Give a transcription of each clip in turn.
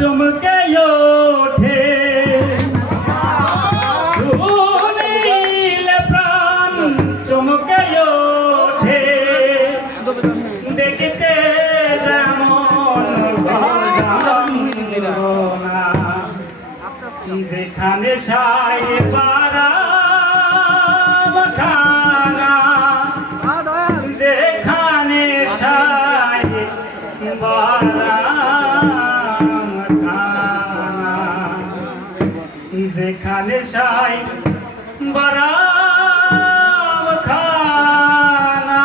চমকে ওঠে শুনিলে প্রাণ চমকে ওঠে দেখতে যেমন যেখানে সাই পারা খানা যেখানে সাই পারা খানা যেখানে সাই বারা খানা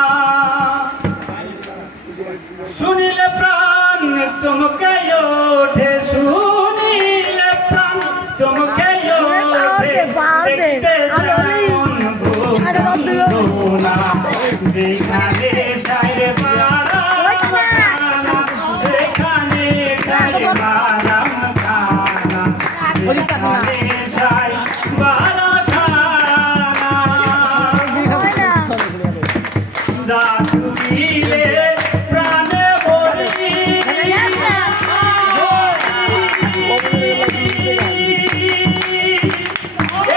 শুনিলে প্রাণ চমকে ওঠে শুনিলে প্রাণ চমকে ওঠে দেখতে যেমন ভোলা যেখানে সাই পারা খানা যেখানে সাই পারা খানা যেখানে সাই পারা খানা যা ছুটিলে প্রাণে বলি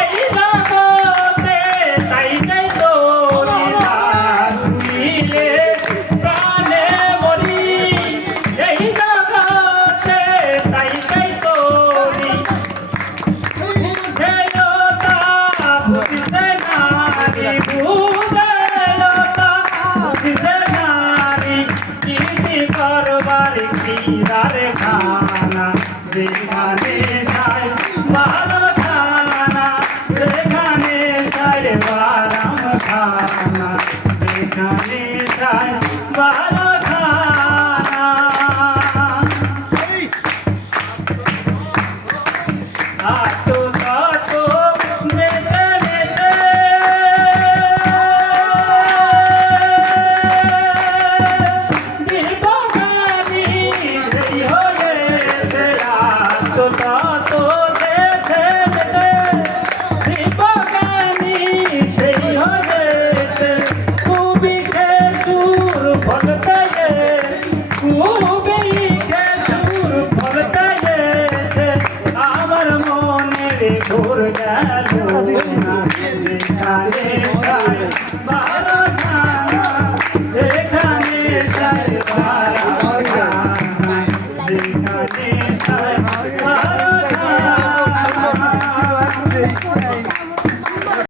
এই জগতে তাই তাই তোরি যা ছুটিলে প্রাণে বলি এই জগতে তাই তাই তোরি বুঝেলো তা বুঝতে নারী বুঝেলো তা বুঝতে নারী কীর্তি করবার কিরার খানা যেখানে সাই